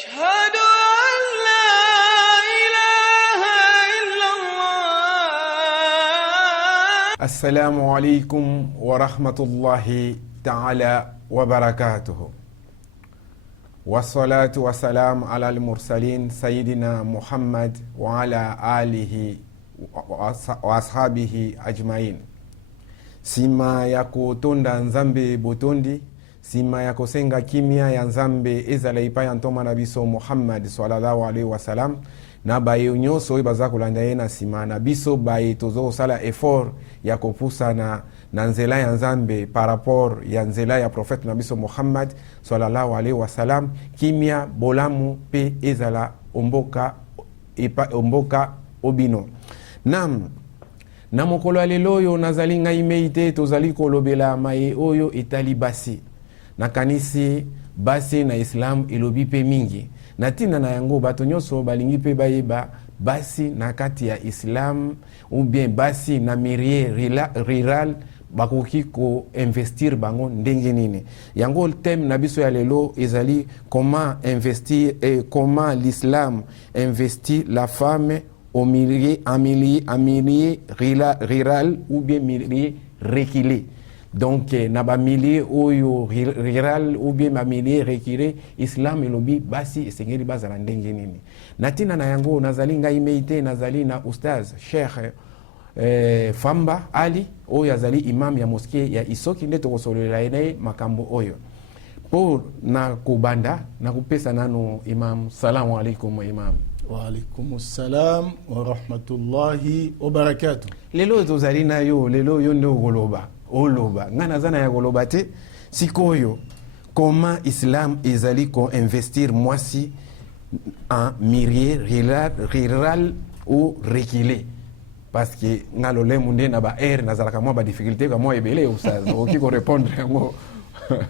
أشهد أن لا إله إلا الله. السلام عليكم ورحمة الله تعالى وبركاته. والصلاة والسلام على المرسلين سيدنا محمد وعلى آله وأصحابه أجمعين. Sima ya kutonda nzambe botondi, sima ya kusenga kimia ya nzambe ezala ipa ya ntoma na biso Muhammad sallallahu alaihi wasallam, na baye nyoso ibaza kulanda ye na sima na biso baye tozo sala effort ya kupusa na nzela ya nzambe par rapport ya nzela ya prophète na biso Muhammad sallallahu alaihi wasallam, kimia bolamu pe ezala omboka obino. Na mokolo alelo oyo nazali ngai meite tozali kolobela maye oyo etali basi. Na kanisi basi na Islam elobi pe mingi. Na tina na yango bato nyonso balingi pe bayeba basi na kati ya Islam ou bien basi na mirie rural bakoki ko investir bango ndenge nini. Yango thème na biso ya lelo ezali comment investir et comment l'Islam investit la femme au milieu rural ou bien milieu reculé. Donc na ba milieu oyo rural ou bien ba milieu reculé, Islam elobi basi esengeli bazala ndenge nini. Natina na yango nazali ngai meite nazali na ustaz Sheikh Famba Ali oyo azali imam ya mosquée ya Isoki nde tokosolela naye makambo oyo. Po na kubanda na kupesa nano imam. Salamu alaikum imam. Wa alaikum assalam wa rahmatullahi wa barakatuh. Lelo tozali na yo, lelo yo ndo oloba. Ngana zana ya goloba te, sikoyo, comment Islam ezali ko investir mwasi en milieu rural ou reculé. Parce que ngalo le munde na ba na zalaka mwa ba difficulté ka mwa ebele usazo okiko répondre yango.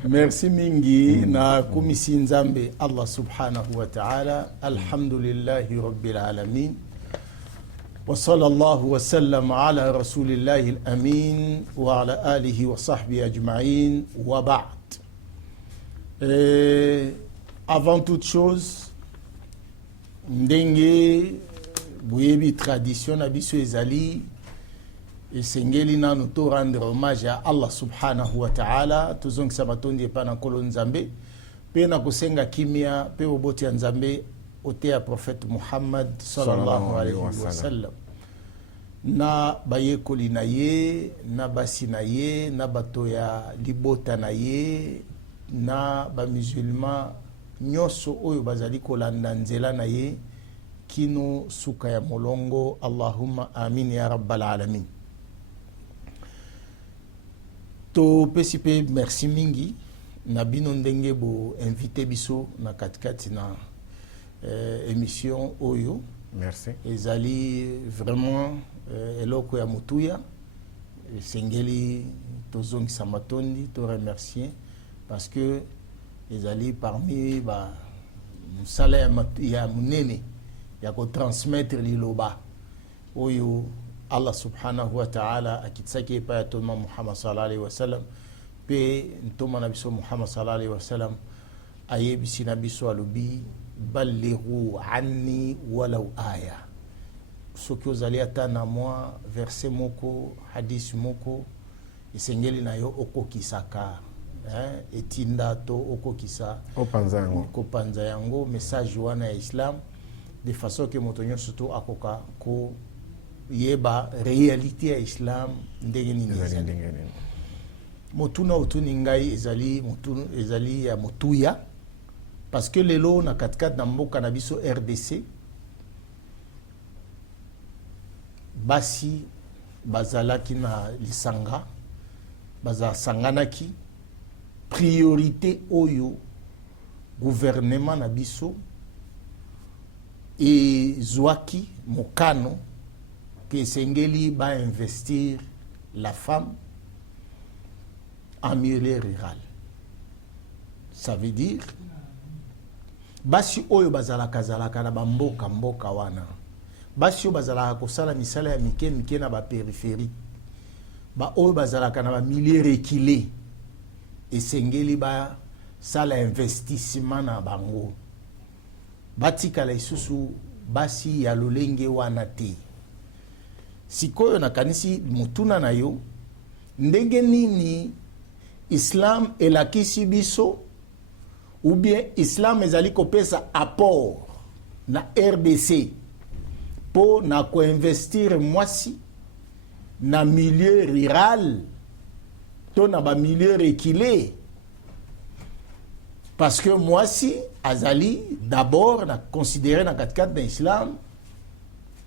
Merci mingi na kumisi nzambe Allah subhanahu wa ta'ala. Alhamdulillahi rabbil alamin. Wa sallallahu wa sallam ala rasulillahi al-amin wa ala alihi wa sahbihi ajma'in wa ba'd. Avant toute chose, ndenge buyebi tradition na biso ezali esengeli nanu to rendre hommage à Allah subhanahu wa ta'ala, tuzongi sabatondi epana kolo nzambe pe na kusenga kimia pe oboti ya nzambe ote ya prophète Muhammad sallallahu alaihi wasallam, na bayekoli na ye, na basi na ye, na bato ya libota na ye, na ba musulman nyoso oyo bazali kolanda nzela na ye kino suka ya molongo. Allahumma amin ya rabbal alamin. To pesipe merci mingi na bino ndenge bo invité biso na katikati na émission oyo. Merci. Ezali vraiment eloko ya mutuya sengeli tozongisa matondi to remercier parce que ezali parmi ba musala ya munene ya ko transmettre liloba oyo Allah subhanahu wa ta'ala akitsaki pa ya toma Muhammad sallallahu alaihi wasallam pe ntoma na biso Muhammad sallallahu alaihi wasallam ayebisi na biso alobi balighu anni walau aya. Soki ozali ata na mwa verset moko hadith moko esengeli na yo okokisaka etinda to okokisa opanza yango message wana ya Islam de façon que motonyo surtout akoka ko yeba réalité ya Islam ndenge nini ezali. Motuna utuni ngai ezali ya motuya parce que lelo na katkat na mboka na biso RDC basi bazalaki na lisanga bazasanganaki priorité oyo gouvernement na biso et zwaki mokano que sengeli ba investir la femme en milieu rural. Ça veut dire basi oyo bazalaka na mboka wana, basi oyo bazalaka kosala misala ya mike na ba périphérie, ba oyo bazalaka na ba milieu reculé esengeli ba sala investissement na bango batikala lisusu basi ya lolenge wana te. Sikoyo nakanisi mutuna na yo ndenge nini Islam elakisi biso ou bien Islam ezali kopesa apport na RDC po na koinvestir mwasi na milieu rural to na ba milieu reculé. Parce que mwasi azali d'abord na considéré dans 4 dans l'islam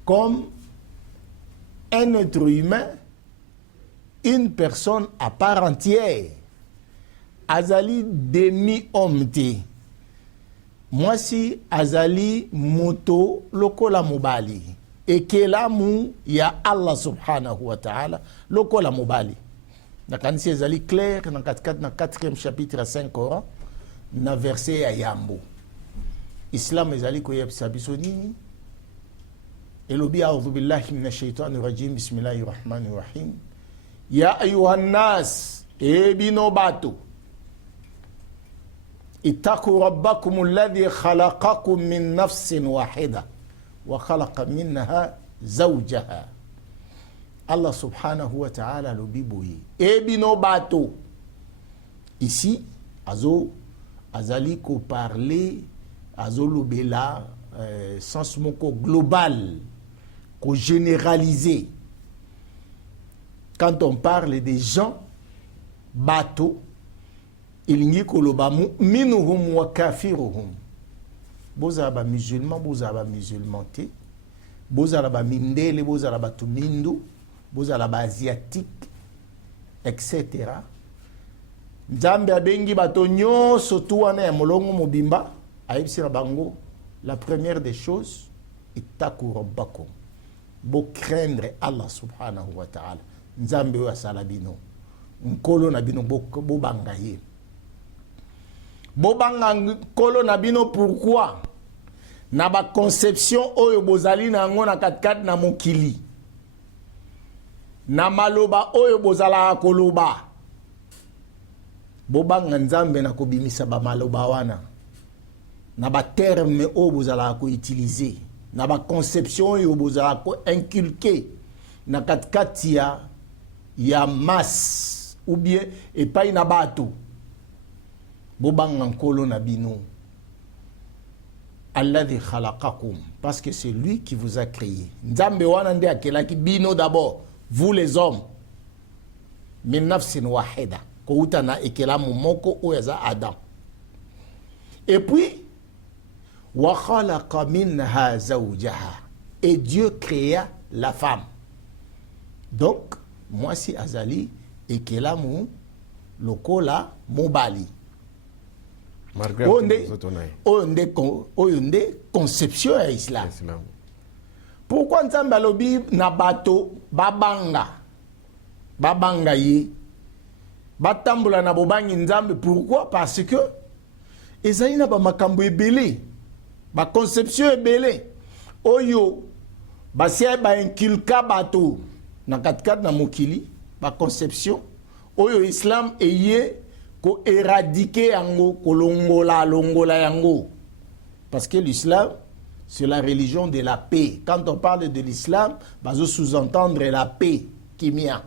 comme un être humain, une personne à part entière. Azali demi-homme te. Mwasi azali moto lokola mobali. Ekelamu ya Allah subhanahu wa ta'ala lokola mobali. Nakanisi azali clair dans 4e chapitre 5 Coran. Na verset ya yambo Islam ezali koyebisa biso nini elobi a'udhu billahi minash shaitani rajim bismillahir rahmanir rahim ya ayuhan nas ebino bato ittaqu rabbakum alladhi khalaqakum min nafsin wahida wa khalaqa minha zawjaha. Allah subhanahu wa ta'ala lobi boye ebino bato ici azali ko parler azolobela sens moko global ko généraliser. Quand on parle des gens bato ilingi koloba minuhum wa kafiruhum, bozala ba musulman bozala ba musulman te, bozala ba mindele bozala ba tumindu, bozala ba asiatique etc. Nzambe abengi bato nyonso tu wana ya molongo mobimba ayebisela bango la première des choses ittaku rabbakum, bo craindre Allah subhanahu wa ta'ala. Nzambe oyo asala bino nkolo na bino bo banga ye, bo banga nkolo na bino. Pourquoi? Na ba conception oyo bozali na ngo na 4 na mokili, na maloba oyo bozala koloba, bobanga nzambe na kobimisa ba maloba wana, na ba terme oyo bozala ko utiliser, na ba conception oyo bozala ko inculquer na katikati ya masse ou bien epai na bato, bobanga nkolo na bino alladhi khalaqakum, parce que c'est lui qui vous a créé. Nzambe wana nde akelaki bino d'abord, vous les hommes, min nafsin wahida, kouta na ekelamu moko oyo aza Adam. Et puis wa khalaqa minha zawjaha, et Dieu créa la femme. Donc moi si azali ekelamu lokola mobali, oyo nde conception ya Islam. Pourquoi nzambe alobi na bato babanga ye batambola na bobangi nzambe? Pourquoi? Parce que ezali na ba makambo ebele, ba conception ebele oyo basia ba inculka bato na 4 na mokili, ba conception oyo Islam eye ko éradiquer yango, ko longola yango. Parce que l'islam c'est la religion de la paix. Quand on parle de l'islam, bazo sous-entendre la paix kimia.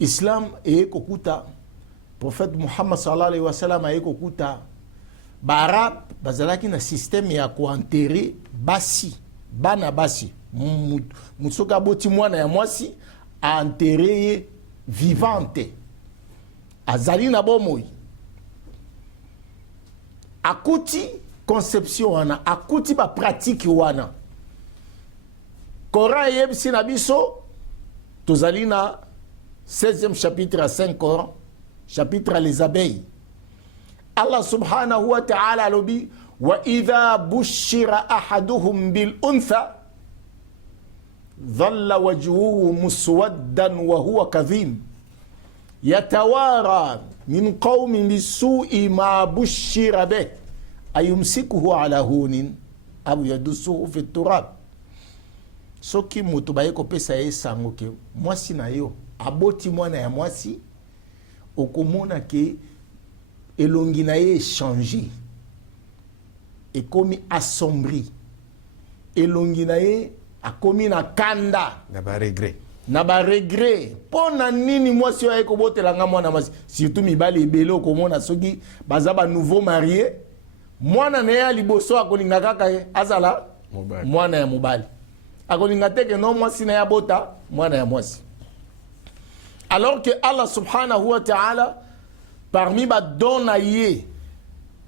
Islam eye kokuta prophète Muhammad sallallahu alayhi wa sallam eye kokuta barab bazalaki na système ya ko enterrer basi bana basi musoka boti mwana ya mwasi a enterrer vivante azali na bomoi, akuti conception wana, akuti ba pratique wana. Coran yebisi na biso tozali na 16e chapitre à 5 Coran, chapitre les abeilles. Allah subhanahu wa ta'ala alobi wa idha bushira ahaduhum bil untha dhalla wajhuhu muswaddan wa huwa kadhim yatawara min qaumin bisu'i ma bushira bih ayumsikuhu ala hunin aw yadussuhu fi turab. Soki mutu baye kopesa ye sango ke mwasi na yo aboti mwana ya mwasi, okomona ke elongi na ye changer, ekomi assombri elongi na ye akomi na kanda na ba regret na ba regret pona nini mwasi oyo ekobotelanga mwana mwasi surtout mibali ebele okomona soki baza ba nouveau marié mwana na ye ya liboso akolinga kaka ye azala mwana ya mobali akolinga te ke no mwasi na ye abota mwana ya mwasi alors que Allah subhanahu wa ta'ala parmi badon na ye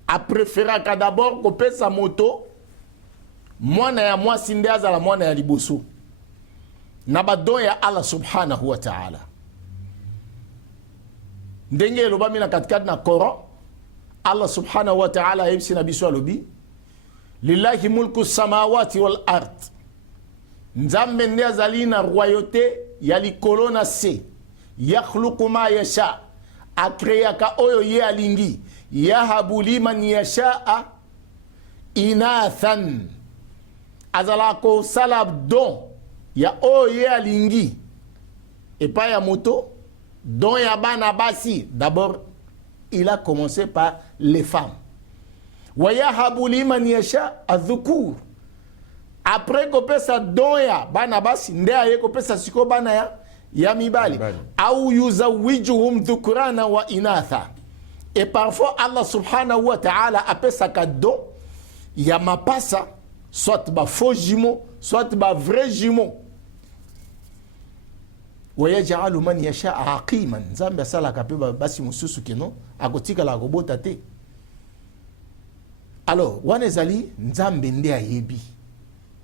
apréféraka d'abord kopesa moto mwana ya mwasi nde azala mwana ya liboso na badon ya Allah subhanahu wa ta'ala ndenge elobami na katikati na Coran Allah subhanahu wa ta'ala yebisi na biso alobi lillahi mulku samawati wal ard nzambe nde azali na royauté ya likolo na se yakhluqu ma yasha akreaka oyo ye alingi yahabu liman yashaa inathan azala kosala don ya oyo ye alingi epai ya moto don ya bana basi. D'abord il a commencé par les femmes. Wa yahabu liman yasha adhukur. Après kopesa don ya bana basi nde aye kopesa siko bana ya mibali. Au yuzawijuhum dhukurana wa inatha. Et parfois Allah subhanahu wa ta'ala apesa ka don ya mapasa soit ba faux jumeaux soit ba vrai jumeaux. ويجعل من يشاء عقيما نزامbe asalaka pe basi mususu keno akotikala akobota te. Alors wana ezali nzambe nde ayebi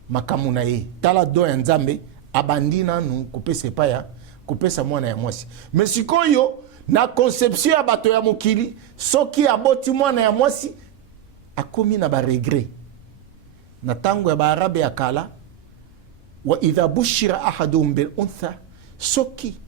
makamu na ye tala do ya nzambe abandi nanu kopesa epaya kopesa mwana ya mwasi. Mais sikoyo na conception ya bato ya mokili soki aboti mwana ya mwasi akomi na ba regret. Na tango ya baarabe ya kala wa idha bushira ahadum bil untha soki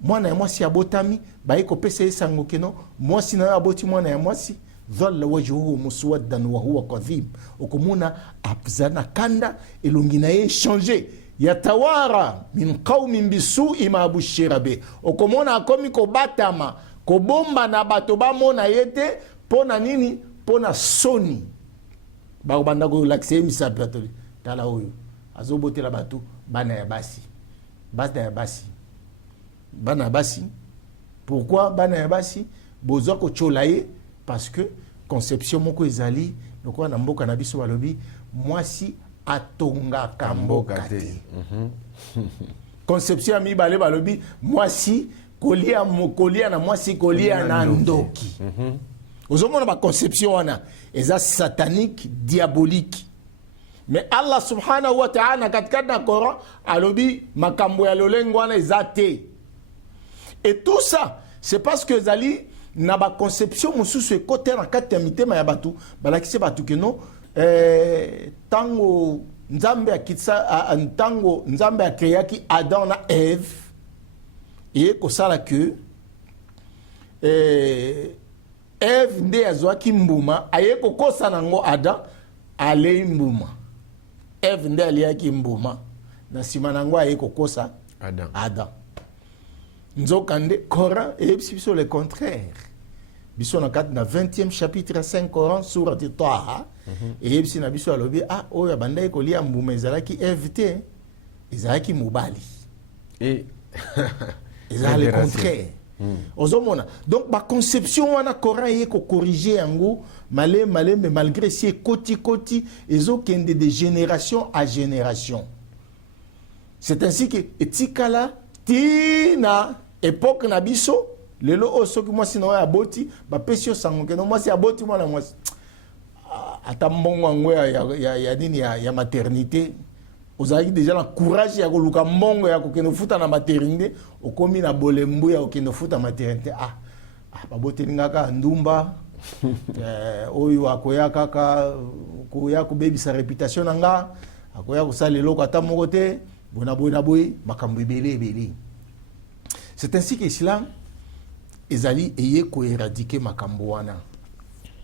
mwana ya mwasi abotami baye kopesa esango keno mwasi na aboti mwana ya mwasi dhalla wajhuhu muswaddan wa huwa kadhib okomuna abzana kanda elongi na ye changer yatawara min qaumin bisu'i ma bushira be okomona akomi kobatama kobomba na bato bamona yete pona nini pona soni bakobanda ko lakse misapatoli tala oyo azobotela bato bana ya basi bana ya basi bana ya basi. Pourquoi bana ya basi bozo ko cholaye? Parce que conception moko ezali lokwa na mboka na biso balobi mwasi atongaka mboka te. Conception ya mibale balobi mwasi kolia na mwasi kolia na ndoki. Ozomona ba conception wana eza satanique diabolique. Mais Allah subhanahu wa ta'ala katika na Coran alobi makambo ya lolengo wana ezate. Et tout ça c'est parce que zali na ba conception mususu ekote na kati ya mitema ya batu balakise batu keno tango nzambe akitsa tango nzambe akreaki Adam na Eve et kosala que Eve nde azwaki mbuma aye kokosa nango Adam ale mbuma. Eve nde aliaki mbuma na sima nango aye kokosa Adam. Nzokande Coran et biso le contraire. Biso na 20e chapitre 5 Coran sourate Taha et biso na biso alobi oyo banda ekolia mbuma ezalaki Eve te ezalaki mobali. Et ezali le contraire. Ozomona. Donc ba conception wana Coran ye ko corriger yango malé mais malgré si koti ezokende de génération à génération. C'est ainsi que etikala tina époque na biso lelo osoki mwasi na ya boti ba pesio sango ke no mwasi ya boti mwana mwasi atambongo ngwe ya nini ya maternité ozali déjà na courage ya koluka mbongo ya kokendo futa na maternité okomi na bolembu ya kokendo futa maternité babote ngaka ndumba oyo akoya kaka koya kubebisa réputation nanga akoya kusala eloko ata moko te bona boy makambo ebele. C'est ainsi que l'islam ezali eye ko éradiquer makambo wana.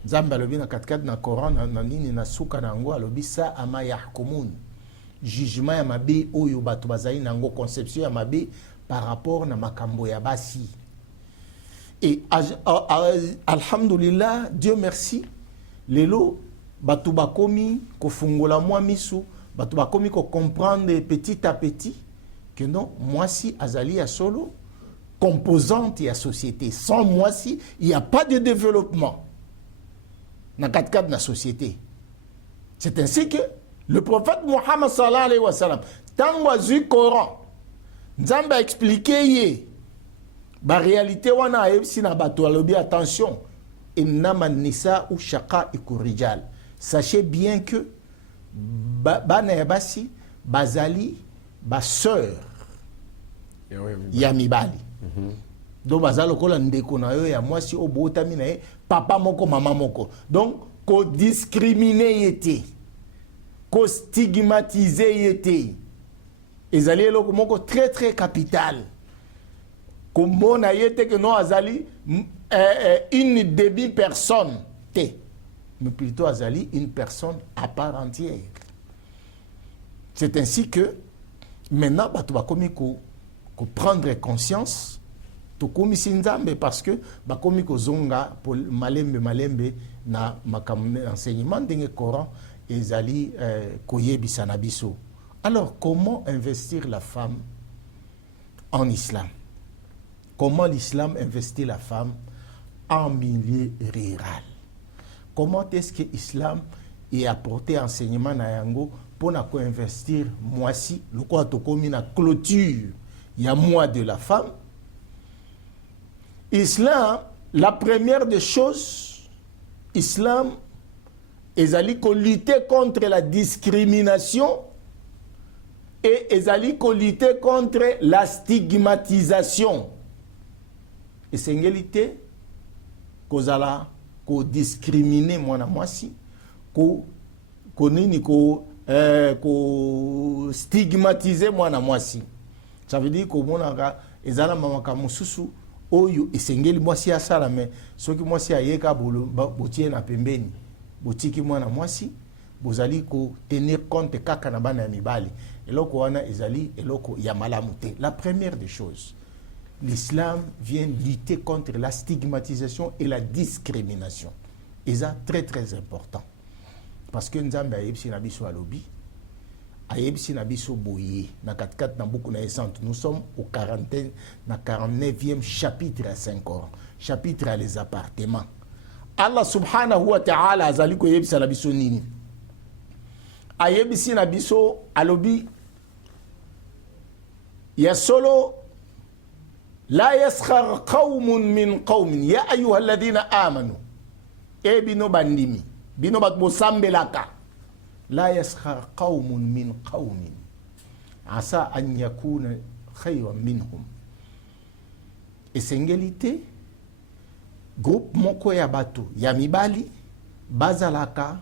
Nzambe alobi na katikati na Coran na nini na suka nango alobi sa ama yahkumun jugement ya mabe oyo bato bazali nango conception ya mabe par rapport na makambo ya basi. Et alhamdulillah, Dieu merci, lelo batu bakomi ko fungola mwa misu, batu bakomi ko comprendre petit à petit que non, moi si azali ya solo composante ya société. Sans moi si, il n'y a pas de développement dans le cadre de la société. C'est ainsi que le prophète Muhammad sallallahu alayhi wa sallam, tant que Coran, Nzambe a expliqué la réalité wana si na bato alobi attention, innama nisa ou shaka ikurijal. Sachez bien que bana yabasi bazali ba sœur ya mibali. Donc bazalo kola ndeko na yo ya mwasi obotami na ye papa moko mama moko. Donc ko discriminer yete, ko stigmatiser yete. Ezali eloko moko très très capital. Comme na yete que non azali une demi-personne te, mais plutôt azali une personne à part entière. C'est ainsi que maintenant batu bakomi ko prendre conscience to komi sinzambe parce que bakomi ko zonga pour malembe na makam enseignement ndenge Coran ezali koyebisa na biso. Alors comment investir la femme en islam? Comment l'islam investit la femme en milieu rural? Comment est-ce que l'islam est apporté enseignement na yango pour investir moi si le quoi to komi na clôture il y a moi de la femme. Islam, la première des choses, Islam ezali ko lutter contre la discrimination et ezali ko lutter contre la stigmatisation. Et c'est une réalité kozala ko discriminer mwana mwasi ko nini ko stigmatiser mwana mwasi. Ça veut dire que monaka ezala mamaka mususu oyo esengeli mwasi asala mais soki mwasi ayeka botie na pembeni botiki mwana mwasi bozali ko tenir compte kaka na bana ya mibali eloko wana ezali eloko ya malamu te. La première des choses, l'islam vient lutter contre la stigmatisation et la discrimination. Et ça très très important parce que nzambe ayebisi na biso alobi ayebisi na biso boye na 4 na beaucoup na essence. Nous sommes au 49e chapitre à 5 ans, chapitre à les appartements. Allah subhanahu wa ta'ala azali ko yebisa na biso nini? Ayebisi na biso alobi ya solo la yaskhar qaumun min qaumin ya ayyuha alladhina amanu e bino bandimi bino bat bosambelaka la yaskhar qaumun min qaumin asa an yakuna khayran minhum. Esengelite groupe moko ya bato ya mibali bazalaka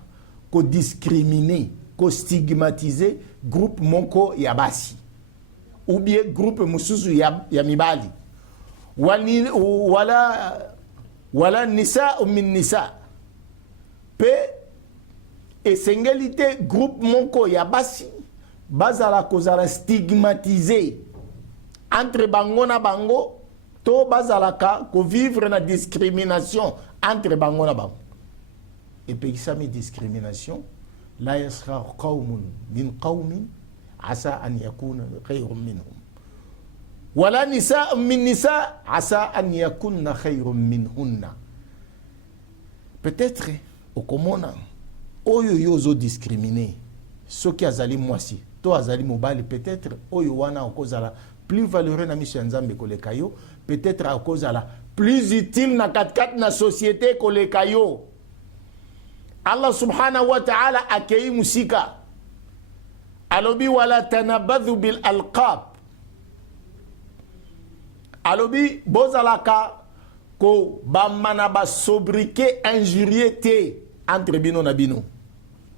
ko discriminer ko stigmatiser groupe moko ya basi ou bien groupe mususu ya mibali wala nisa min nisa pe esengelite groupe moko ya basi bazala kozala stigmatiser entre bango na bango to bazalaka ko vivre na discrimination entre bango na bango. Et puis ça met discrimination la yaskhar qaumun min qaumin asa an yakuna khayrun minhum wala nisa min nisa asa an yakunna khayrun minhunna. Peut-être au komona oyo yozo discriminer soki azali mwasi to azali mobali, peut-être oyo wana okozala plus valeureux na mission nzambe koleka yo, peut-être okozala plus utile na 4 na société koleka yo. Allah subhanahu wa ta'ala akei musika alobi wala tanabadhu bil alqab, alobi bozalaka ko bamana ba sobriquet injurier te entre bino na bino.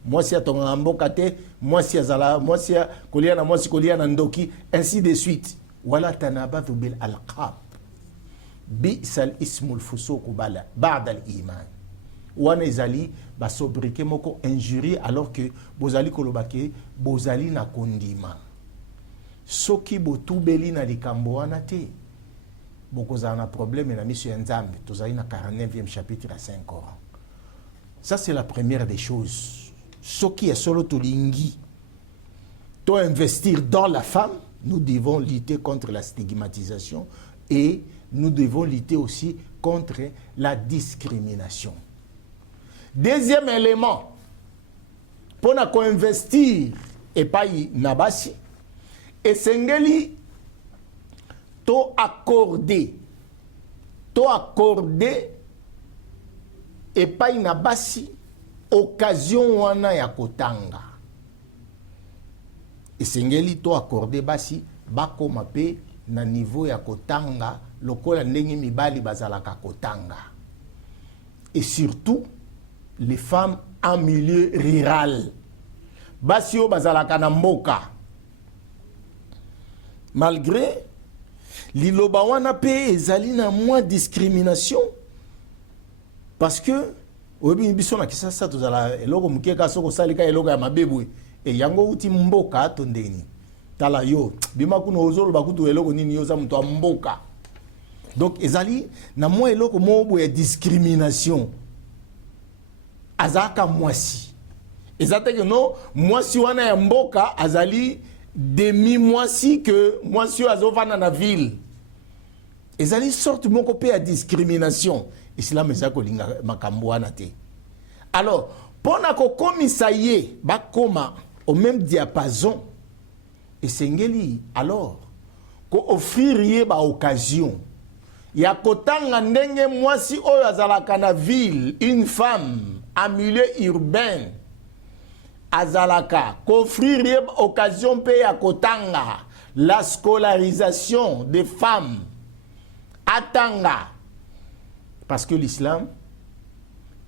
Mwasi atonga mboka te, mwasi azala, mwasi kolia na mwasi kolia na ndoki, ainsi de suite. Wala tanabadhu bil alqab bi'sal ismul fusuq ba'da al iman. Wana ezali ba sobriquet moko injurier alors que bozali kolobake bozali na kondima. Soki botubeli na likambo wana te bokozala na problème na mission ya Nzambe. Tozali na 49e chapitre à 5 Coran. Ça, c'est la première des choses. Ce qui est solo tolingi, to investir dans la femme, nous devons lutter contre la stigmatisation et nous devons lutter aussi contre la discrimination. Deuxième élément, pour investir et pas nabasi, et sengeli to accorder et pas nabasi occasion wana ya kotanga. Et sengeli to accorder basi bako mape na niveau ya kotanga lokola ndenge mibali bazalaka kotanga. Et surtout les femmes en milieu rural. Basi o bazalaka na mboka. Malgré liloba wana pe ezali na moins discrimination parce que oyebi biso na kisasa tozala eloko mukeka soko salika eloko ya mabebwe e yango uti mboka to ndeni tala yo bima kuno ozolo bakutu eloko nini yo za mtu mboka. Donc ezali na moins eloko mobo ya discrimination azaka mwasi ezate que non mwasi wana ya mboka azali demi mwasi que mwasi azovana na ville ezali sorte moko pe ya discrimination islam ezako linga makambo wana te. Alors pona ko komisa ye bakoma au même diapason esengeli alors ko offrir ye ba occasion ya kotanga ndenge mwasi oyo azalaka na ville, une femme en milieu urbain azalaka qu'offrir occasion pe ya kotanga la scolarisation des femmes atanga parce que l'islam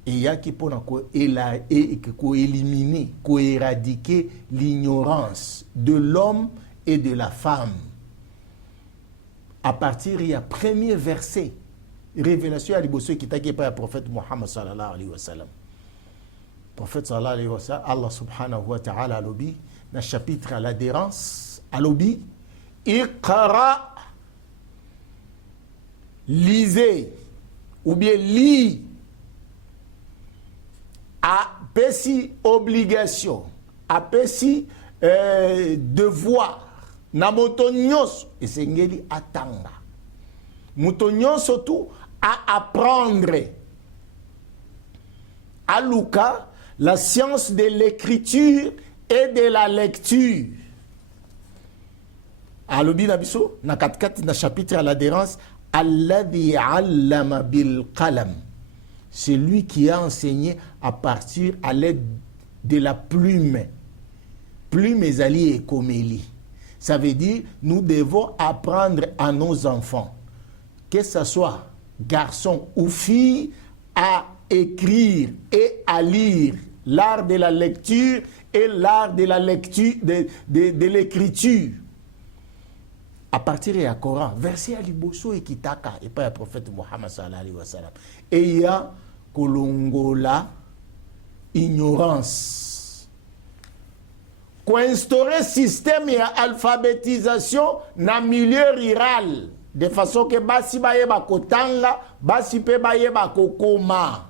il y a qui pour éliminer, éradiquer l'ignorance de l'homme et de la femme. À partir il y a premier verset révélation à liboso qui t'a par le prophète Muhammad sallallahu alayhi wa sallam. Prophète sallallahu alayhi wa sallam, Allah subhanahu wa ta'ala alobi dans chapitre à l'adhérence alobi iqra, lisez ou bien lis a pesi obligation a pesi devoir na moto nyonso esengeli atanga moto nyonso tout à apprendre à Luka la science de l'écriture et de la lecture. Alobi nabiso na 4 na chapitre à l'adhérence alladhi allama bil qalam, c'est lui qui a enseigné à partir à l'aide de la plume. Plume ezali et komeli. Ça veut dire nous devons apprendre à nos enfants, que ce soit garçon ou fille, à écrire et à lire, l'art de la lecture et l'art de la lecture de l'écriture. À partir du Coran, verset à Liboso et Kitaka, et pas le prophète Muhammad sallallahu alayhi wa sallam. Et il y a Kolongola, ignorance. Qu'on instaurer système et alphabétisation dans le milieu rural, de façon que basi baye ba kotanga, basi pe baye ba kokoma.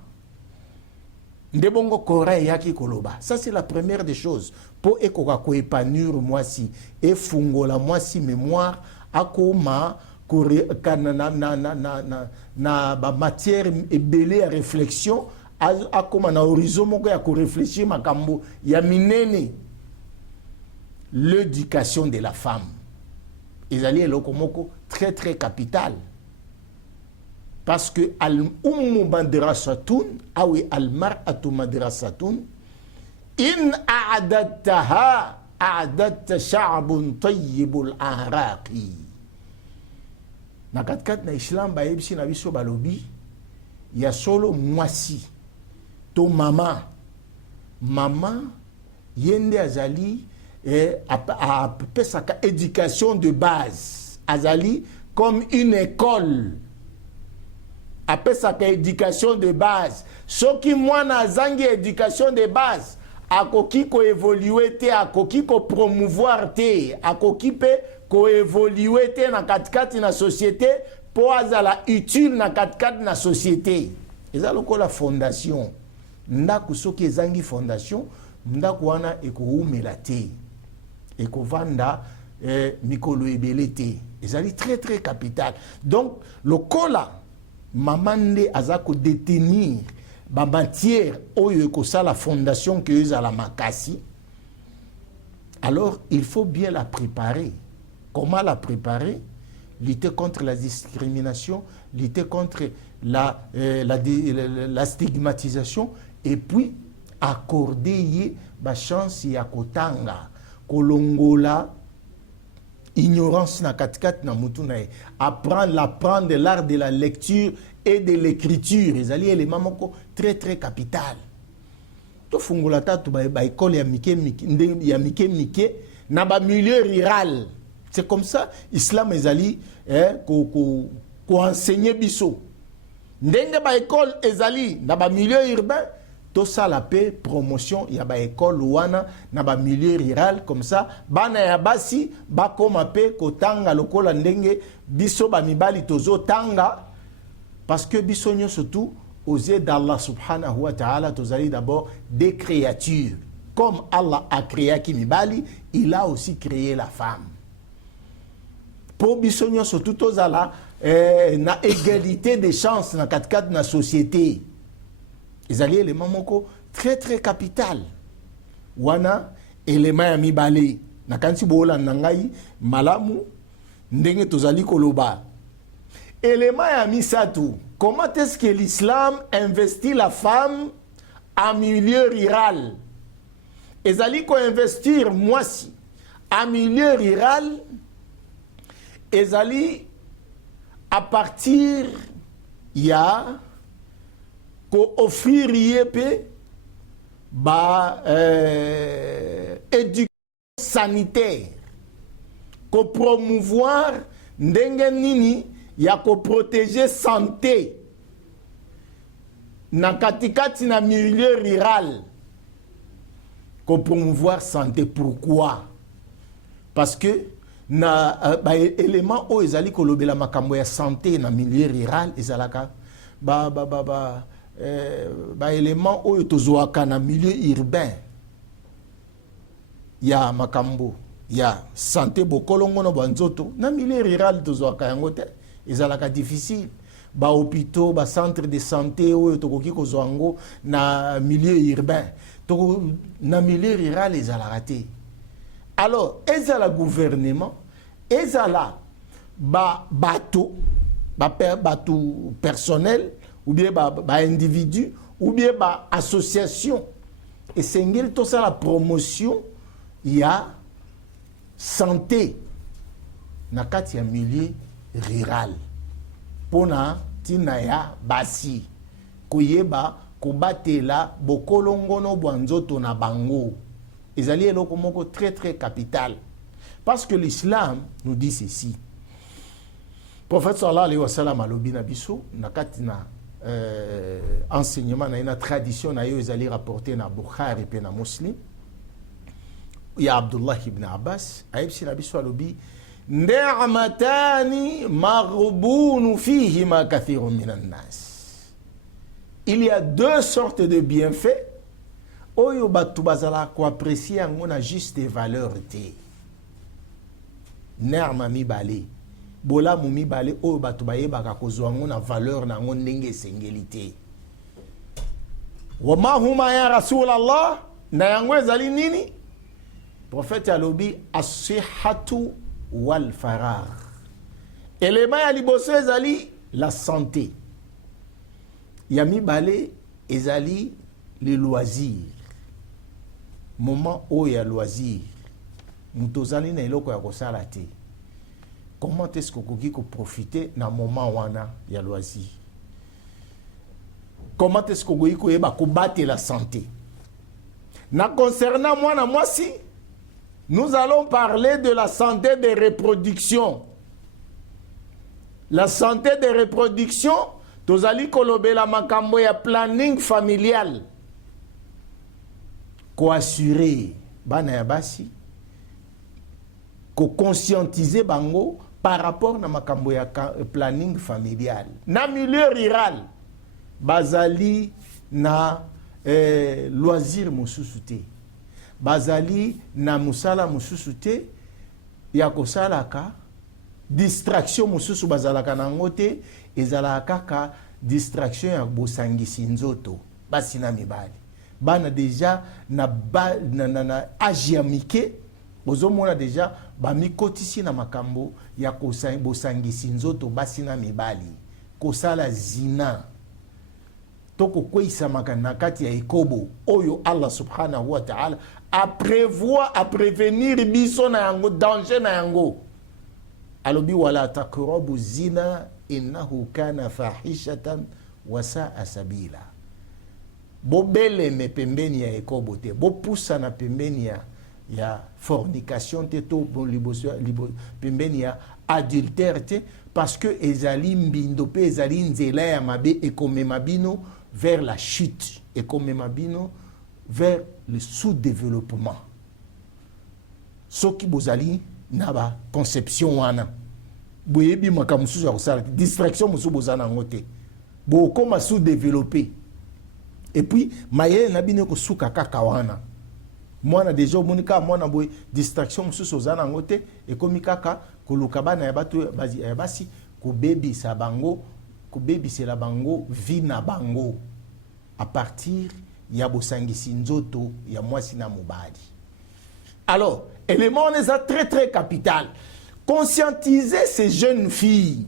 Ndebongo Corée yaki koloba. Ça c'est la première des choses. Pour épanouir moi si et fungola moi si mémoire akoma na ba matière ebelé à réflexion akoma na horizon moko ya ko réfléchir makambo ya minene. L'éducation de la femme. Ezali eloko moko très très capital. Parce que al-ummu madrasatun awi al-mar'atu madrasatun in a'adattaha a'adatta sha'bun tayyibul ahraqi. Na kat na islam ba yebisi na biso balobi ya solo mwasi to mama yende azali a pesaka éducation de base azali comme une école après sa éducation de base. Ce qui mwana zangi éducation de base, akoki ko évoluer te, akoki ko promouvoir te, akoki pe ko évoluer te na katikati na société pour azala utile na katikati na société. Eza loko la fondation ndako soki ezangi fondation ndako wana ekoumela te ekovanda mikolo ebele te ezali très très capital. Donc lokola mama nde aza kodétenir bamatière oyo ekosala fondation ke ezala makasi, alors il faut bien la préparer. Comment la préparer? Lutter contre la discrimination, lutter contre la stigmatisation, et puis accorder la chance ya kotanga kolongola ignorance na katikat na mutu na ye, apprendre l'art de la lecture et de l'écriture. Ezali élément moko très très capital. To fungola tatu ba école ya mike na ba milieu rural. C'est comme ça islam ezali ko enseigner biso. Ndenge ba école ezali na ba milieu urbain, to ça la paix promotion ya ba école wana na ba milieu rural, comme ça bana ya basi ba koma pe kotanga lokola ndenge biso ba mibali tozo tanga, parce que biso nyo surtout aux yeux d'Allah subhanahu wa ta'ala tozali d'abord des créatures. Comme Allah a créé Kimibali, il a aussi créé la femme. Pour biso nyo surtout tozala na égalité des chances na katkat na société. Ezali élément moko très très capital. Wana élément ya mibale na kanti bola nangai malamu ndenge tozali koloba. Élément ya misatu, comment est-ce que l'islam investit la femme en milieu rural? Ezali ko investir mwasi en milieu rural, ezali à partir ya ko offrir yepé ba éducation sanitaire, ko promouvoir ndenge nini ya ko protéger santé na katikati na milieu rural, ko promouvoir santé. Pourquoi? Parce que na élément o ezali ko lobela makambo ya santé na milieu rural ezalaka élément o tozwaka na milieu urbain ya makambo ya santé bokolongo no banzoto na milieu rural tozwaka yango te, ezalaka difficile. Ba hôpitaux, ba centre de santé oyo tokoki kozwa ngo na milieu urbain, to na milieu rural ezalaka te. Alors ezala gouvernement, ezala bateau personnel, ou bien individu, ou bien association, et c'est tout ça la promotion, il y a santé na kati ya milieu rural. Pona tina ya basi koyeba kobatela bokolongono bwanzoto na bango. Ezali eloko moko très très capital. Parce que l'islam nous dit ceci. Prophète sallallahu alayhi wa sallam alobi na biso na kati na enseignement na ina tradition na yo ezali rapporté na Bukhari pe na Muslim. Ya Abdullah ibn Abbas ayibsi na biso alobi ni'matani maghbunu fihima kathirun minan nas. Il y a deux sortes de bienfaits oyo batu bazala ko apprécier yango na juste valeur te. Nerma mibale bola mu mibale oyo batu bayebaka kozwa yango na valeur na yango ndenge sengelité. Wa ma huma ya Rasulallah, na yango ezali nini? Prophète alobi as-sihhatu wal faragh. Élément ya liboso ezali la santé. Ya mibale ezali le loisir. Moment où il y a loisir. Mutozali na eloko ya kosala te. Comment est-ce que koki ko profiter na moment wana ya loisir? Comment est-ce que koki ko yeba ko battre la santé? Na concernant moi na mwasi, nous allons parler de la santé de reproduction. La santé de reproduction, tozali kolobela makambo ya planning familial. Ko assurer bana ya basi, ko conscientiser bango par rapport na makambo ya planning familial. Na milieu rural, bazali na loisir mosusu te, bazali na musala mosusu te ya kosalaka, distraction mosusu bazalaka nango te, ezalaka kaka distraction ya bosangisi nzoto basi na mibali. Bana deja na age ya mike, ozomona deja bamikotisi na makambo ya bosangisi nzoto basi na mibali, kosala zina, toko kweisamaka na kati ya ekobo oyo Allah subhanahu wa ta'ala a prévenir biso na yango, danger na yango. Alobi wala taqrabu zina innahu kana fahishatan wa sa'a sabila. Bobeleme pembeni ya ekobo te, bopusa na pembeni ya fornication te, to pembeni ya adultère te, parce que ezali mbindo pe ezali nzela ya mabe ekomema bino vers la chute, ekomema bino vers le sous-développement. Soki bozali na ba conception wana, boyebi makamusu ya kosala distraction musu bozana ngote, bokoma sous-développé. Et puis mayele na bino kosuka kaka wana, mwana deja monika mwana boy distraction musu ozana ngote, ekomi kaka koluka bana ya batu ya basi kobebisa bango, kobebisela bango vie na bango à partir ya bosangisi nzoto ya mwasi na mobali. Alors, élément est très très capital. Conscientiser ces jeunes filles.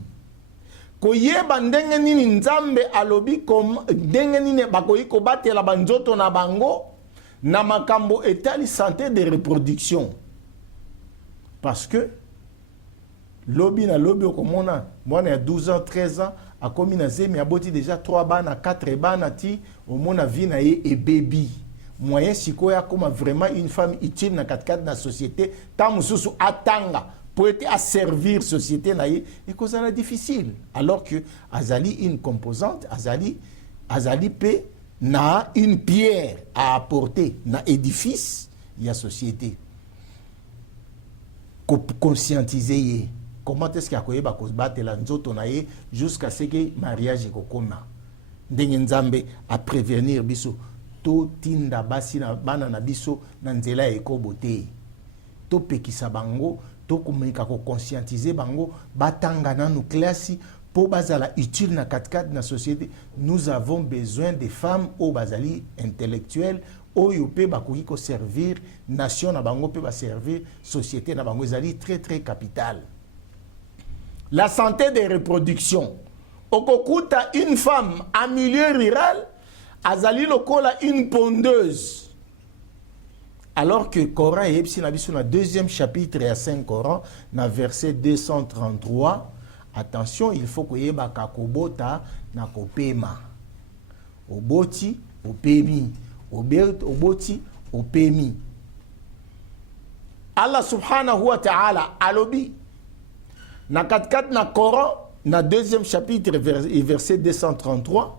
Koyeba ndenge nini nzambe alobi ndenge nini bakoyi kobatela banzoto na bango na makambo etali santé de reproduction. Parce que lobi na lobi okomona mwana ya 12 ans 13 ans akomi na zemi aboti déjà 3 bana 4 bana ti omona vie na ye et baby moyen sikoya koma vraiment une femme utile na katikati na société ta mususu atanga pour être à servir société na ye et cause la difficile, alors que azali une composante, azali pe na une pierre à apporter na édifice ya société. Conscientiser ye comment est-ce qu'il y a battre la nzoto na ye jusqu'à ce que mariage kokoma ndenge nzambe a prévenir biso to tinda basi na bana na biso na nzela ekobote to pekisa bango to komeka ko conscientiser bango batanga nanu classe po bazala utile na katikati na société. Nous avons besoin de femmes au bazali intellectuelles oyo pe bakoki ko servir nation na bango pe ba servir société na bango, ezali très très capital. La santé de reproduction. Okokuta une femme en milieu rural, azali lokola une pondeuse. Alors que Coran et Epsi Nabisu, na deuxième chapitre à 5 Coran, na verset 233, attention, il faut que yeba kakobota na kopema. Oboti, opemi. Oboti, opemi. Allah subhanahu wa ta'ala alobi. Na katkat na Coran, na deuxième chapitre verset 233,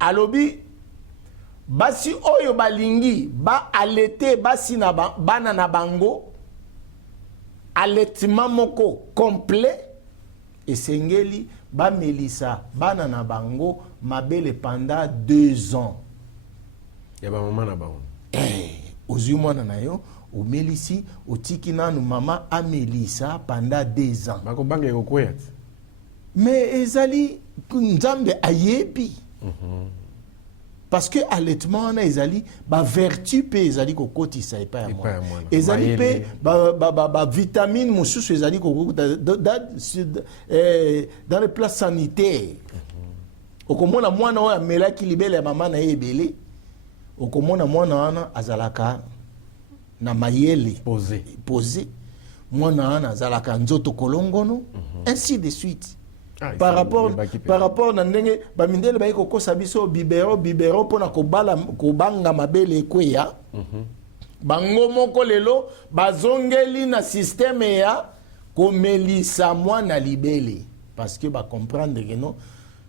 alobi basi oyo balingi ba alete basi na bana na bango allaitement moko complet esengeli ba melisa bana na bango mabele pendant 2 ans. Ya ba mama na bango ozwi mwana na yo omelisi otiki nanu mama amelisa pendant 2 ans bakobanga ekokwea mais ezali nzambe ayebi. Parce que allaitement na ezali ba vertu pe ezali ko kotisa epa ya mwana ezali pe ba vitamine mususu ezali ko dans les plans sanitaires. Okomona mwana oyo amelaki libele ya mama na ye ebele, okomona mwana wana azalaka na mayele posé mwana wana azalaka nzoto kolongono, ainsi de suite. Par rapport na ndenge bamindele bayi kokosa biso bibero pona kobanga mabele ekweya, bango moko lelo bazongeli na systeme ya komelisa mwana libele, parce que ba comprendre que non,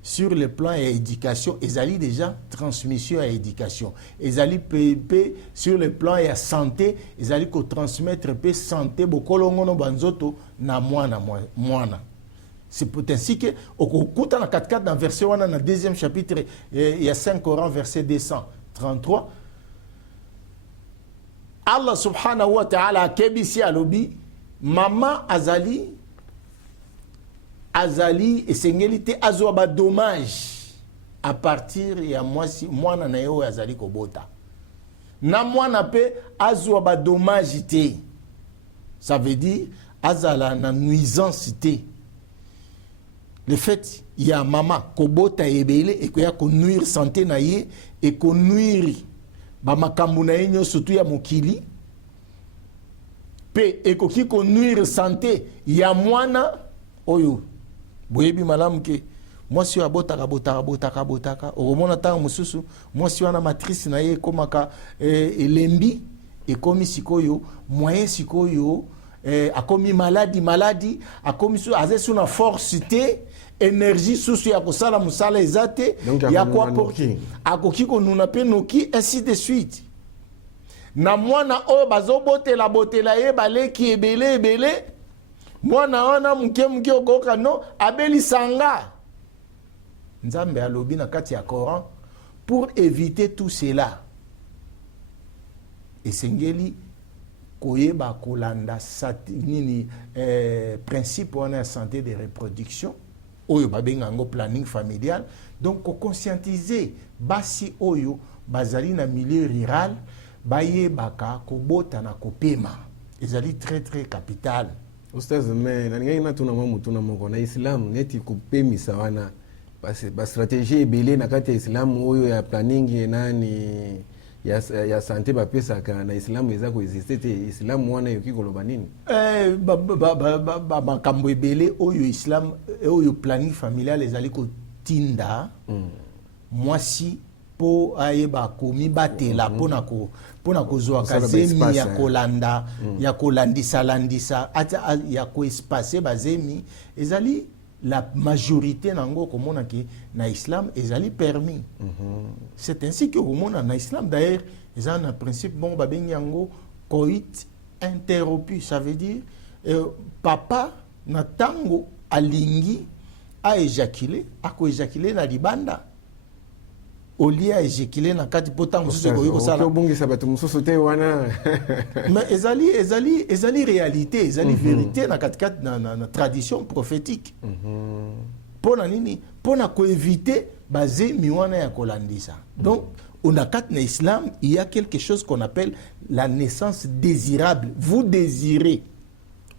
sur le plan et éducation ezali déjà transmission et éducation, ezali pe sur le plan et santé ezali ko transmettre pe santé bokolongono banzoto na mwana. C'est pour ainsi que au kuta na 4 dans verset 1 dans deuxième chapitre il y a 5 Coran verset 200 33 Allah subhanahu wa ta'ala akebisi alobi mama azali esengeli te azwa ba dommage à partir ya mwasi mwana na yo azali kobota na mwana pe azwa ba dommage te, ça veut dire azala na nuisance te. Le fait il y a maman kobota ebele et koya ko nuire santé na ye et ko nuire ba makambu na ye surtout ya mokili pe ekoki ko nuire santé ya mwana oyo boyebi malamu ke mwasi abotaka okomona ntango mosusu mwasi wana matrice na ye ekomaka elembi ekomi sikoyo moyen sikoyo akomi maladi akomi aza su na force te énergie susu ya kosala mosala eza te ya koaporte akoki konuna mpe noki ainsi de suite na mwana oyo bazobotela ye baleki ebele mwana wana muke okoka no abelisanga. Nzambe alobi na kati ya Coran pour éviter tout cela esengeli koyeba kolanda nini principe wana ya santé de reproduction oyo babenga ngo planning familial, donc conscientiser basi oyo bazali na milieu rural bayebaka kobota na kopema ezali très capital. Ustaz me nalingai na tuna mamu tuna moko na Islam neti kupemisa wana basi strategie ebele na kati ya Islam oyo ya planning nani ya santé bapesa ka na Islam eza ko existe te Islam wana yoki koloba nini makambo ebele oyo Islam oyo planning familial ezali ko tinda mwasi po ayeba komi batela pona kozwa kazemi ya kolanda ya kolandisa ya ko espacer bazemi ezali la majorité nango komona ke na Islam ezali permis. C'est ainsi que komona na Islam d'ailleurs ezali na principe bon babengi yango coït interrompu, ça veut dire papa na tango alingi a éjaculé ako éjaculé na libanda olia éjaculé na kati potango mususu ko sala obungisa bato mususu te wana mais ezali réalité ezali vérité na kati na tradition prophétique pona nini pona ko éviter bazemi wana ya kolandisa. Donc on a kati na Islam il y a quelque chose qu'on appelle la naissance désirable. Vous désirez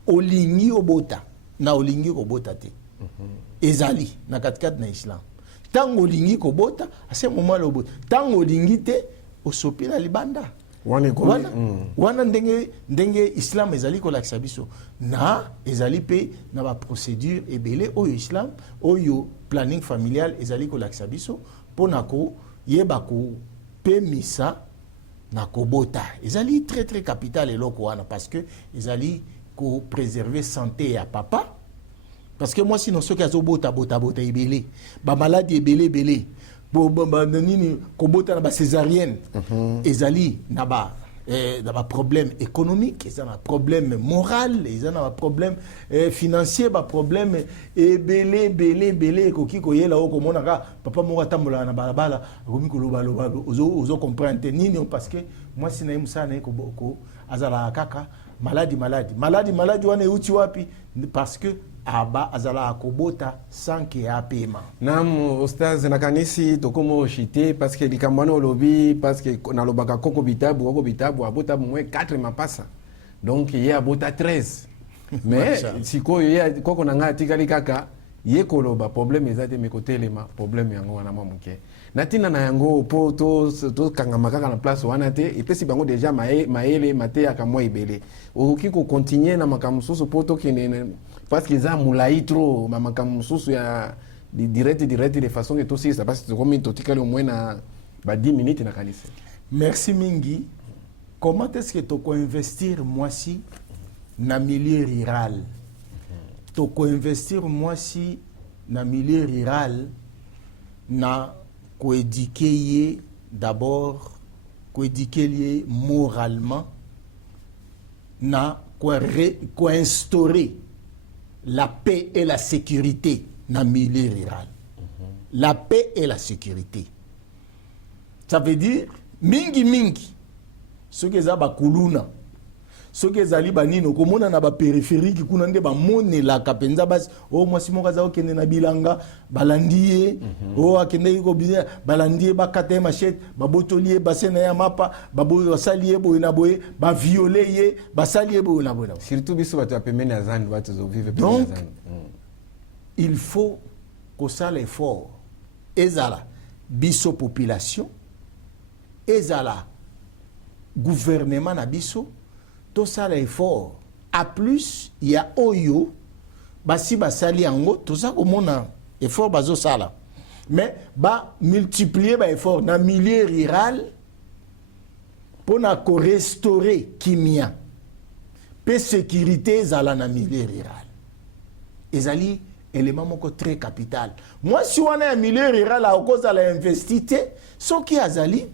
olingi obota na olingi obota te ezali na kati na Islam. Tango lingi kobota à ce moment là tango lingi te osopi na libanda wana ndenge Islam ezali ko lakisa biso na ezali pe na ba procédure ebele oyo Islam oyo planning familial ezali ko lakisa biso pona ko yeba ko pemisa na kobota ezali très capital eloko wana parce que ezali ko préserver santé ya papa. Parce que moi, sinon, ceux qui ont bota ebele, ba maladie ebele, nini kobota na ba césarienne, ezali na ba problème économique, ils ont un problème moral, ils ont un problème financier, un problème ebele koki koyela o komonaka papa mo atambola na balabala komi koloba ozo comprendre nini parce que moi sina musana ko azala kaka maladie wana euti wapi parce que aba azala akobota sans que apema. Nam ostaz na kanisi tokomo shite parce que likambano lobi parce que na lobaka koko bitabu abota moins 4 mapasa. Donc il y a abota 13. Mais siko ya koko nanga tikali kaka ye koloba problème ezate mekotelema problème yango wana mamuke. Natina na yango po to kangama kaka na place wana te epesi bango déjà maele mate akamwa ibele. Okoki ko continuer na makamususu poto kinene parce que ça moulai trop makambo mususu ya direct de façon que tout ça parce que comme totikali au moins na 10 minutes na kanisa. Merci mingi. Comment est-ce que tu peux investir moi si na milieu rural? Tu peux investir moi si na milieu rural na ko éduquer d'abord ko éduquer moralement na ko instaurer la paix et la sécurité dans le milieu rural. La paix et la sécurité. Ça veut dire, mingi soki eza bakuluna soki ezali banini okomona na bapériphérique kuna nde bamonelaka mpenza basi mwasi moko aza okende na bilanga balandi ye akendeki kobina balandi ye bakata ye machete babotoli ye base na ye ya mapa basali ye boye na boye baviole ye basali ye boye na boye. Surtout biso bato ya pembeni ya zando bato ozovive pembeni donc ya zando. il faut kosala effort ezala biso population ezala gouvernement na biso tosala effort a plus ya oyo basi basali yango toza komona effort bazosala mais ba multiplier ba effort na milieu rural pona ko restaurer kimia pe sécurité ezala na milieu rural ezali élément moko très capital. Moi si wana ya milieu rural a okozala investi te soki azali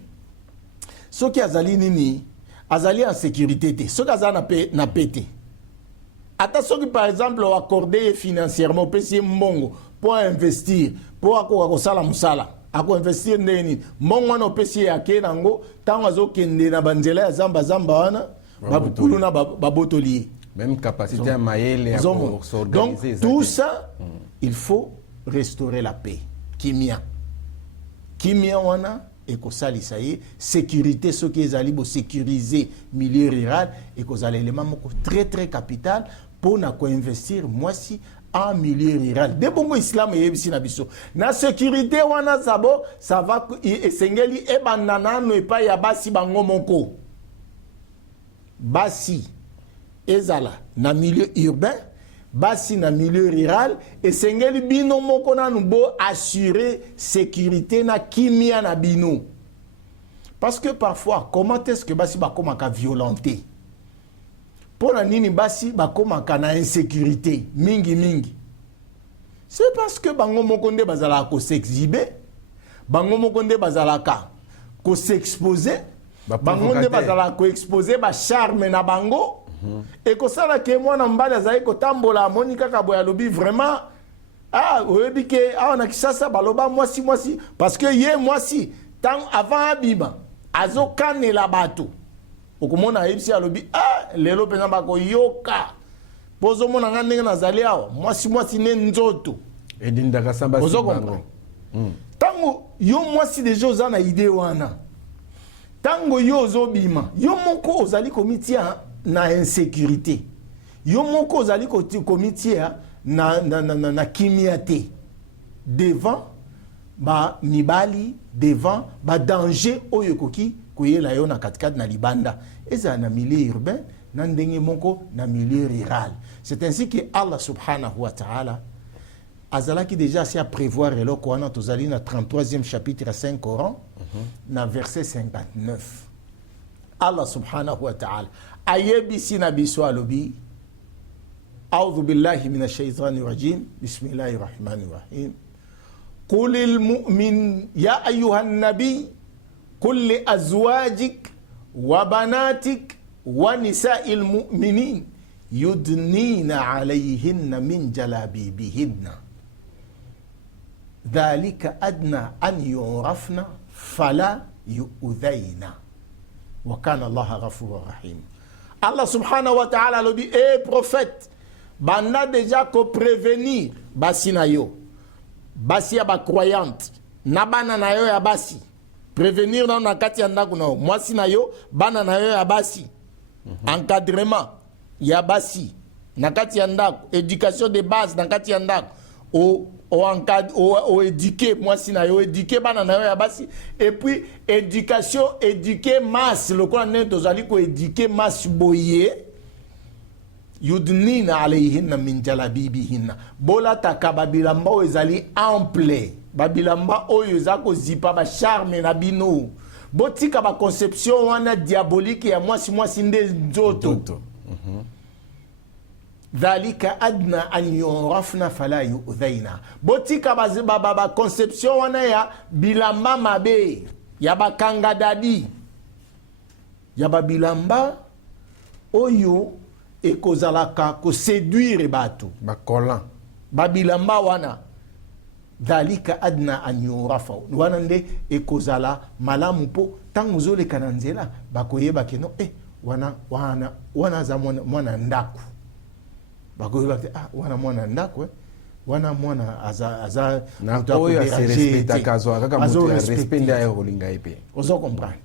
nini azali en sécurité te soki aza na pete ata soki par exemple accordé financièrement opesi ye mbongo pour investir pour akoka kosala mosala akoinvestir ndenge nini mbongo wana opesi ye ake nango ntango azokende na banzela ya zamba wana bakuluna babotoli ye même capacité à mayele à s'organiser. Donc tout ça il faut restaurer la paix. Kimia wana ekosalisa ye sécurité soki ezali bo sécuriser milieu rural ekozala élément moko très très capital pour na ko investir mwasi en milieu rural. De bongo islam yebisi na biso na sécurité wana zabo ça va esengeli ebandana no epa ya basi bango moko basi ezala na milieu urbain basi na milieu rural esengeli bino moko nanu bo assurer sécurité na kimia na bino parce que parfois comment est-ce que basi bakomaka violenté pona nini basi bakomaka na insécurité mingi c'est parce que bango moko nde bazalaka ko s'exhiber bango moko nde bazalaka ko s'exposer bango nde bazalaka ko exposer ba charme na bango et que ça là que moi na mbala zai ko tambola moni kaka boya lobi vraiment oyebi ke on a kisasa baloba mwasi parce que ye mwasi tant avant abiba azo kanela bato okomona yebisi alobi lelo pena bako yoka pozo mona ngandenge nazali awa mwasi ne nzoto edindaka samba sibango tango yo mwasi déjà oza na idée wana tango yo ozobima yo moko ozali komitia na insécurité yo moko ozali komitia na kimia te devant ba mibali devant ba danger oyo koki koyela yo na katikati na libanda eza na milieu urbain na ndenge moko na milieu rural. C'est ainsi que Allah subhanahu wa ta'ala azalaki déjà si à prévoir eloko wana tozali na 33e chapitre à 5 Coran na verset 59. Allah subhanahu wa ta'ala ayebisi na biso alobi a'udhu billahi minash shaitanir rajim bismillahir rahmanir rahim qulil mu'min ya ayyuhan nabi qul li azwajik wa banatik wa nisa'il mu'minin yudnina 'alayhinna min jalabibihinna dhalika adna an yu'rafna fala yu'dhayna wa kana Allah ghafurur rahim. Allah subhanahu wa ta'ala lobi prophète banda déjà ko prévenir basi na yo basi ya ba croyante na bana na yo ya basi prévenir na kati ya ndako na mwasi na yo bana na yo ya basi encadrement ya basi na kati ya ndako éducation de base na kati ya ndako o éduquer mwasi na yo éduquer bana na yo ya basi et puis éduquer masse le quoi ne tozali ko éduquer masse boye yudnina alayhinna min jalabibihinna bola takababilamba o ezali ample babilamba oyo ezako zipa ba charme na bino botika ba conception wana diabolique ya mwasi nde nzoto dhalika adna an yurafna fala yu'dhaina botika ba conception wana ya bilamba mabe ya bakanga dadi ya babilamba oyo ekozalaka ko séduire bato bakolan babilamba wana dhalika adna an yurafa wana nde ekozala malamu po ntango ozoleka na nzela bakoyeba ke no wana za mwana ndako bakoyeba te wana mwana ndako wana mwana aza na oyo asirespectaka azwa kaka mutu ya respect nde ayo kolinga ye mpe ozo comprendre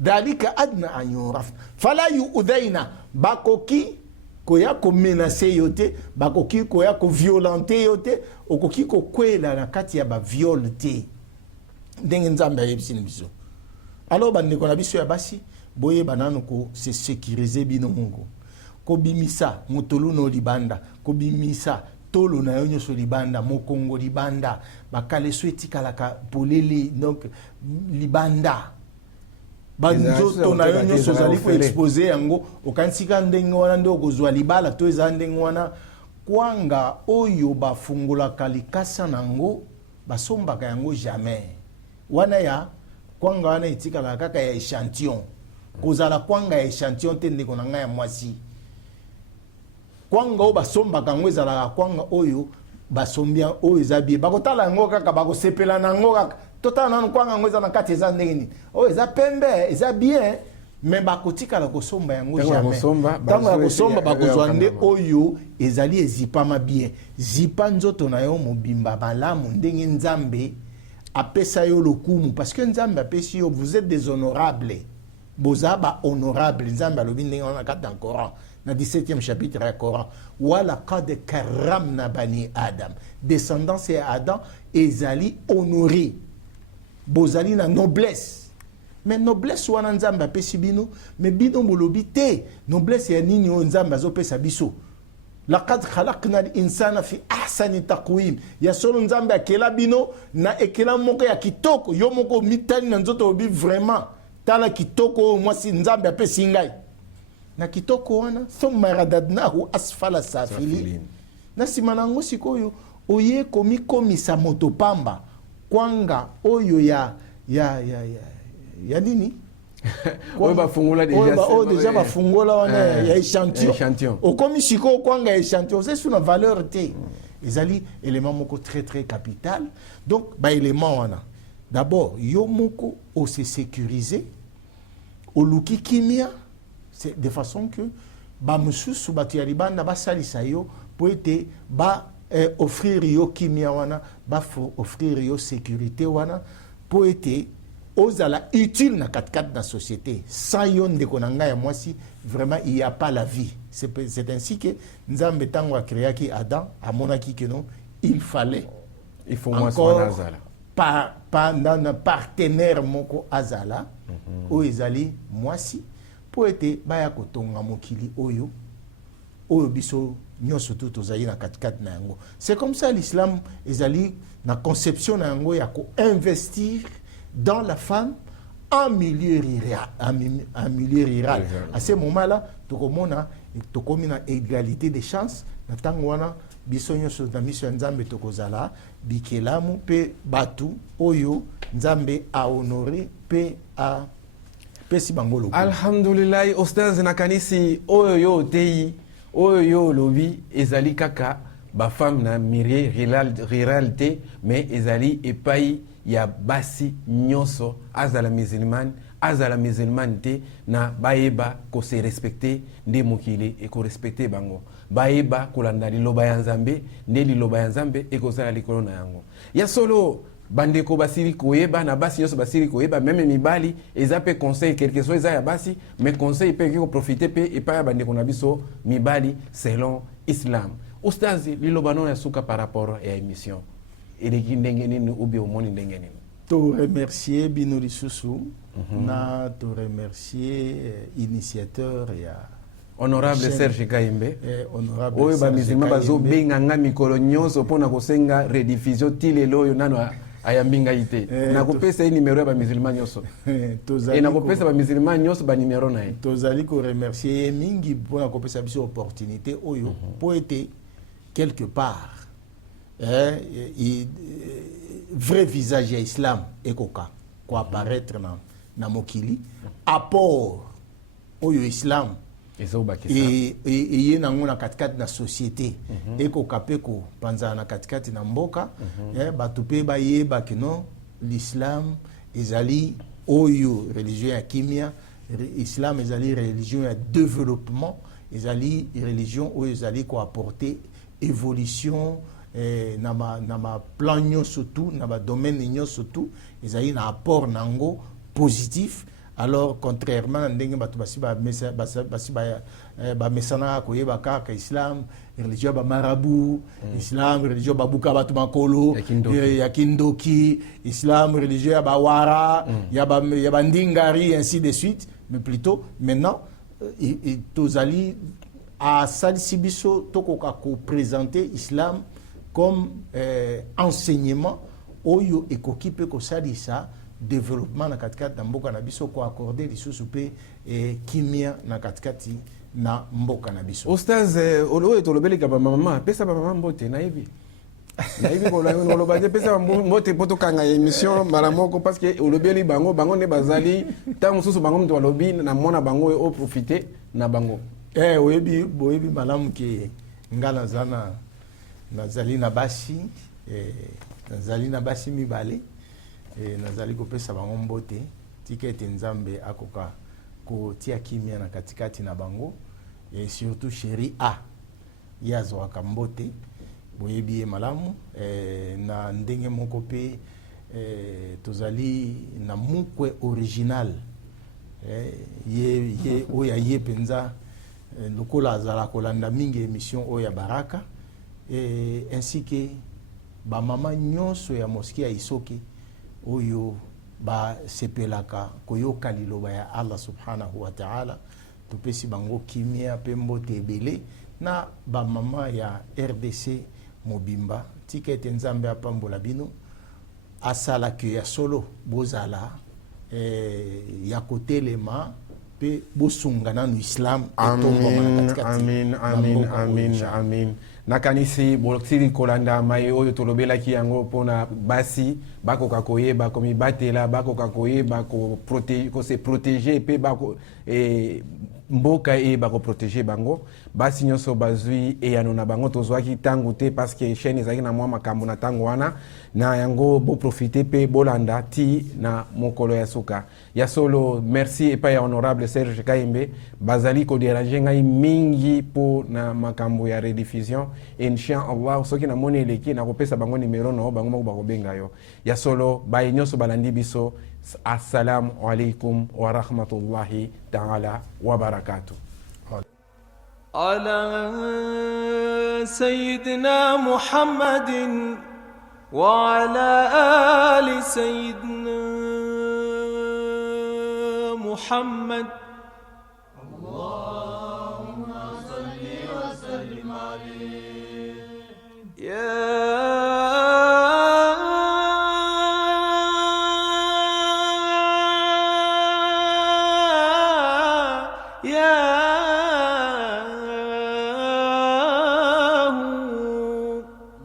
dhalika adna an yurafa fala yuudhaina bakoki koya komenase yo te bakoki koya koviolente yo te okoki kokwela na kati ya baviole te ndenge nzambe ayebisini biso alors bandeko na biso ya basi boyeba nano se sécuriser bino moko kobimisa motolu no libanda kobimisa tolo na yo nyonso libanda mokongo libanda bakaleso etikalaka polele donc libanda banzoto na yo nyonso ozali koexpose yango okanisika ndenge wana nde okozwa libala to eza ndenge wana kwanga oyo bafungolaka likasa nango basombaka yango jamais wana ya kwanga wana etikala kaka ya échantillon kozala kwanga ya échantillon te ndeko na ngai ya mwasi kwanga oyo basombaka yango ezalaka kwanga oyo basombia oyo eza bie bakotala yango kaka bakosepela nango kaka totala nano kwanga yango eza na kati eza ndenge nini oyo eza pembe eza bien me bakotikala kosomba yango jamais ntango ya kosomba bakozwa nde oyo ezali ezipama bien zipa nzoto na yo mobimba malamu ndenge nzambe apesa yo lokumu parce que nzambe apesi yo vous êtes des honorables boza ba honorable nzambe alobi ndenge wana kati dans Coran na 17e chapitre ya Coran wala qad karamna bani adam descendance ya Adam ezali honoré bozali na noblesse mais noblesse wana nzambe apesi bino mais bino bolobi te noblesse ya nini oyo nzambe azopesa biso laqad khalaqna al-insana fi ahsani taqwim ya solo nzambe akela bino na ekela moko ya kitoko yo moko mitani na nzoto obi vraiment tala kitoko mwasi nzambe apesi ngai na kitoko wana thumma radadnahu asfala safilin na sima nango sikoyo oye komikomisa moto pamba kwanga oyo ya nini oyo bafungola déjà bafungola wana ya échantillon okomi sikoyo kwanga ya échantillon c'est sur la valeur te ezali élément moko très très capital donc élément wana d'abord yo moko o se sécuriser oluki kimia c'est de façon que bamususu bato ya libanda basalisa yo po ete offrir yo kimia wana offrir yo sécurité wana po ete ozala utile na katkat na société sans yo ndeko na ngai ya mwasi vraiment il y a pas la vie c'est ainsi que nzambe tango akreaki Adam amonaki que non il fallait encore na partenaire moko azala oyo ezali mwasi po ete baya kotonga mokili oyo biso nyonso tu tozali na katikati na yango c'est comme ça l'islam ezali na conception na yango ya ko-investir dans la femme en milieu rural. À ce moment-là, tokomi na égalité des chances na tango wana biso nyonso na miso ya nzambe tokozala bikelamu pe batu oyo nzambe a honoré pe a pesi bangolo. Alhamdulillah ostaz na kanisi oyo yo tei oyo yo lobi ezali kaka ba femme na mirie réalité mais ezali epai ya basi nyonso azala musulman te na bayeba ko se respecter nde mokili e ko respecter bango bayeba kolanda liloba ya nzambe nde liloba ya nzambe e kozala likolo na yango ya solo bandeko basili koyeba na basi nyonso basili koyeba meme mibali eza pe conseil quelque chose eza ya basi mais conseil pe ko profiter pe epa ya bandeko na biso mibali selon islam ustazi liloba no ya suka par rapport ya émission eleki ndenge nini ubi omoni ndenge nini to remercier bino lisusu na to remercier initiateur ya honorable Serge Kaimbe honorable oyo ba musulman bazo benga nga mikolo nyonso pona kosenga rediffusion tilelo oyo nano ayambinga ite na kopesa numéro ya ba musulman nyonso na kopesa ba musulman nyonso ba numéro na ye tozali ko remercier mingi pona kopesa biso opportunité oyo po ete quelque part vrai visage ya islam ekoka ko apparaître na mokili apport oyo islam eye nango na katikati na société ekoka mpe kopanzana na katikati na mboka bato mpe bayeba kino l'islam ezali oyo religion ya kimia, islam ezali religion ya développement, ezali religion oyo ezali koapporter évolution na ma plan nyonso tu na ba domaine nyonso tu ezali na apport nango positif. Alors contrairement à ndenge bato basi ba mesana koyeba kaka islam religion ba marabout, islam religion ba buka bato makolo ya kindoki, islam religion ya ba wara ya ba ndingari, ainsi de suite. Mais plutôt maintenant tozali a salisi biso tokoka ko présenter islam comme enseignement oyo ekoki pe ko salisa développement na katikati na mboka na biso, ko accorder lisusu pe kimia na katikati na mboka na biso. Ostaz oyo tolobeleka ba mama pesa ba mama mbote na hivi ko la ngoloba pesa mbote poto kanga émission mara moko, parce que olobeli bango ne bazali ta mususu bango mto lobi na mona bango o profiter na bango boyebi malamu ke ngala zana nazali na basi mibale nazali kopesa bango mbote tika ete nzambe akoka kotia kimia na katikati na bango, et surtout chéri a yazwaka mbote boyebi ye malamu na ndenge moko pe tozali na mukwe original ye oya ye penza lokola azala kolanda mingi émission oya baraka, ainsi que ba mama nyonso ya mosquée ya Isoki oyo ba sepelaka koyoka liloba ya Allah subhanahu wa ta'ala, topesi bango kimia pe mbote ebele na ba mama ya RDC mobimba tika ete nzambe apambola bino asala ke ya solo bozala ya kotelema pe bosungana no islam amin nakanisi bolokisili kolanda mai oyo tolobelaki yango mpona basi bakoka koyeba komibatela, bakoka koyeba se protéger pe mboka eyeba koprotege bango, basi nyonso bazwi eyano na bango tozwaki ntango te, parce que chaîne ezalaki na mwa makambo na ntango wana na yango boprofite pe bolanda ti na mokolo ya suka ya solo. Merci epai ya honorable Serge Kaimbe bazali koderange ngai mingi po na makambo ya rediffusion. Inshallah soki na moni eleki na kopesa bango numero na bango moko bakobenga yo ya solo. Baye nyonso balandi biso, assalamu alaikum wa rahmatullahi ta'ala wa barakatuh. على سيدنا محمد وعلى آل سيدنا محمد. اللهم صل وسلم عليه يا